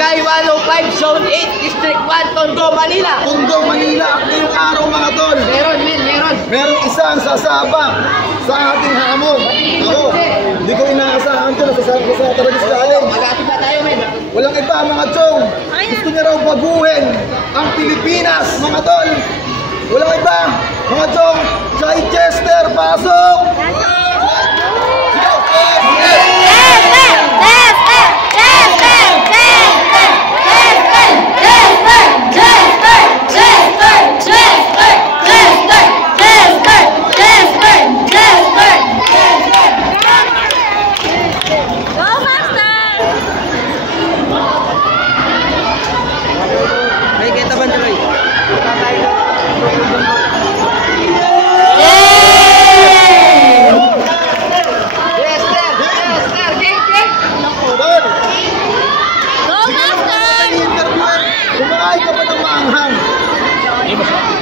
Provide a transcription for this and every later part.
Barangay 105, Zone 8, District 1, Tondo, Manila. Tondo, Manila. At ngayong araw mga tol, Meron. merong isang sasabak sa ating hamon. Ako, hindi ko inaasahan ito. Nasasabak ko sa talaga sa alin. Mag-aati pa tayo, men. Walang iba mga chong. Gusto niya raw baguhin ang Pilipinas mga tol. Walang iba mga chong. Chai Chester, pasok!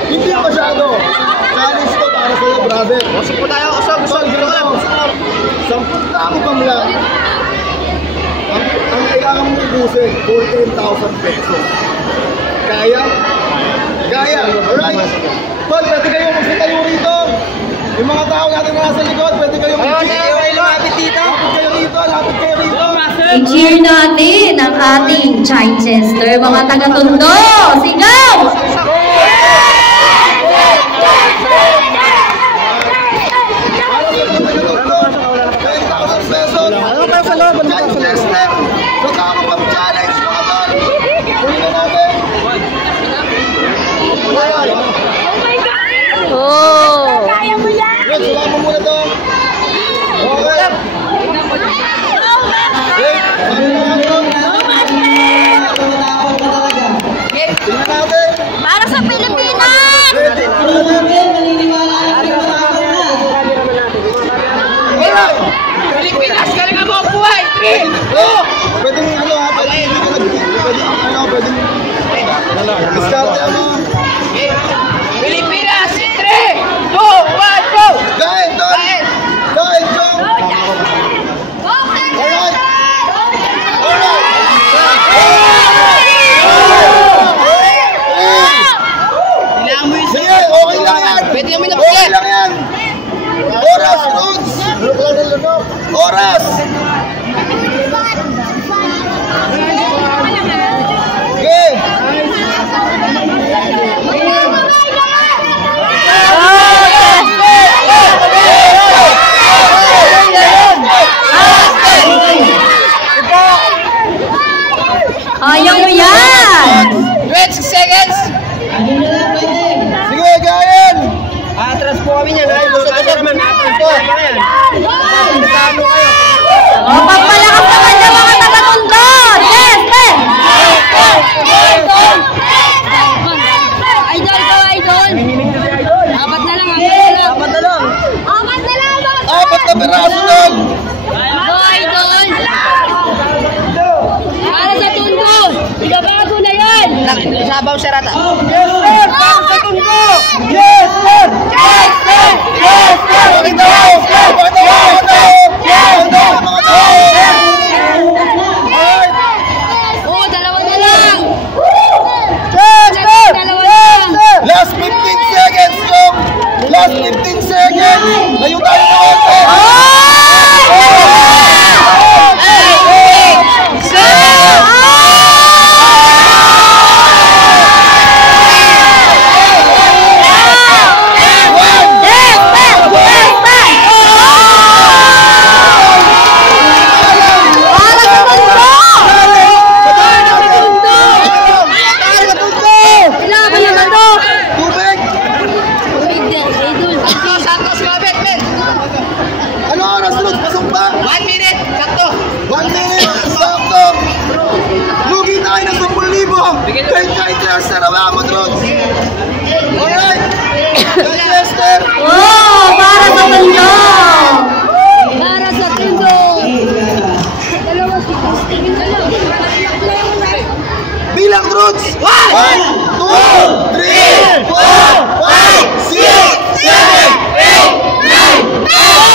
Hindi masyado. Challenge to para sa'yo, brother. Usap po tayo, usap. Sampung takong lang. Ang kailangan mong ubusin, 14,000 pesos. Kaya? Kaya. Alright. Tol, pwede kayo magsitayo rito. Yung mga tao natin na nasa likod, pwede kayo Lapit dito. Lapit kayo rito. I-cheer natin ang ating Chai Chester, mga taga-Tondo. Sigaw! Para sa Pilipinas! Pilipinas, galing mo ang buhay! Pwedeng ano ha, pwedeng diskarte ano. Pilipinas, 3, 2, 1, go! Gain, Tol! Gain, Chong! Alright! Sige, okay lang yan! Pwede kami na Okay lang yan! Oras, Rudes! Oras! Okay! Ayaw mo yan! 20 seconds! Sige, Gain! Atras po kami niyan, ay mga cameraman, atras po. Magkano kayo? O, pagpalakas naman ng mga taga-Tondo! Chester! Idol ko, idol! Apat na lang, Apat na lang. Apat na piraso doon! Go, idol! Para sa Tondo! Igabago na yan! Sabaw si Rata. Yes, sir! Para sa Tondo! Yes, sir! Yes, sir! Yes, sir! Pakita mo! Pakita mo! Yes, sir! Oo, dalawa na lang! Yes, sir! Dalawa lang! Last 15 seconds, Chong! Last 15 seconds! Layo tayo na konti! Tubig! Santos, Gabet, men. Ano oras, Ruth? Pasok ba? 1 minute, sakto. 1 minute! Sakto! Lugi tayo ng 10,000! Kay Chai Chester, hawakan mo, Ruth! Alright! Chai Chester! Oh, para sa Tondo! Para sa Tondo! Bilang, Ruth! 1, 2, 3, 4, 5, 6, 7, 8, 9! Oh!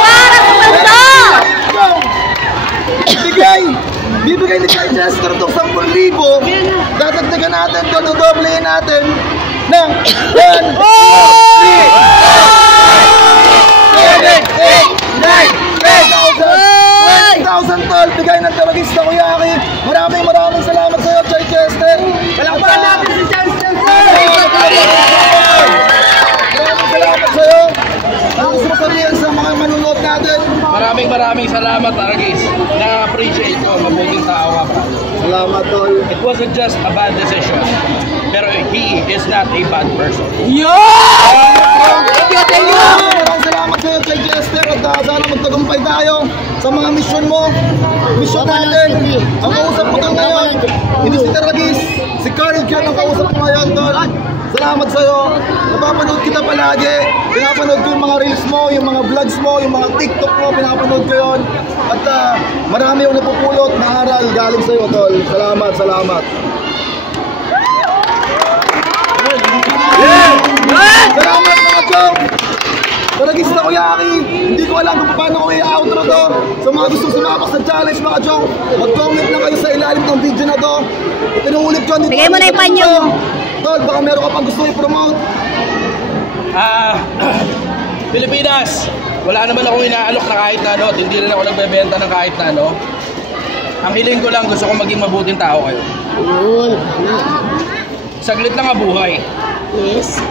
Para sa Tondo! Bigay! bibigay ni Chai Chester itong 10,000. Dadagdagan natin, dodoblehin natin ng 1, 2, 3, 10,000 tol. Bigay ng Taragista Kuya Aki. Maraming salamat sa iyo, Chai Chester. Palakpakan natin si Chester! Maraming salamat sa iyo. Ang gusto mo sabihin sa mga manunood natin? Maraming salamat, Taragis. Na-appreciate ko, mabuting tao ka pa. Salamat, tol. It wasn't just a bad decision, pero he is not a bad person. Maraming salamat sa iyo, Chai Chester. At sana magtagumpay tayo sa mga mission mo. Mission natin. Ang kausap mo doon ngayon, hindi si Taragis, si Carl Kian ang kausap mo ngayon, tol. Salamat sa iyo. Napapanood kita palagi. Pinapanood ko yung mga reels mo, yung mga vlogs mo, yung mga TikTok mo. Pinapanood ko yun. At marami yung napupulot na aral galing sa iyo, tol. Salamat. Salamat mga chong. Taragis na Kuya Aki. Hindi ko alam kung paano ko i-outro to. Sa mga gustong sumapak sa challenge mga chong, mag-comment lang kayo sa ilalim ng video na to. Pinuulit ko. Bigay mo na yung panyo. Tol, baka meron ka pang gusto i-promote. Pilipinas, wala naman akong inaalok na kahit na ano at hindi rin ako nagbebenta ng kahit na ano. Ang hiling ko lang, gusto ko maging mabuting tao kayo. Saglit lang ang buhay. Yes.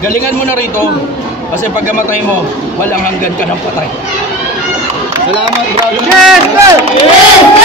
Galingan mo na rito kasi pagkamatay mo, walang hanggan ka ng patay. Salamat, brother. Chester! Yes!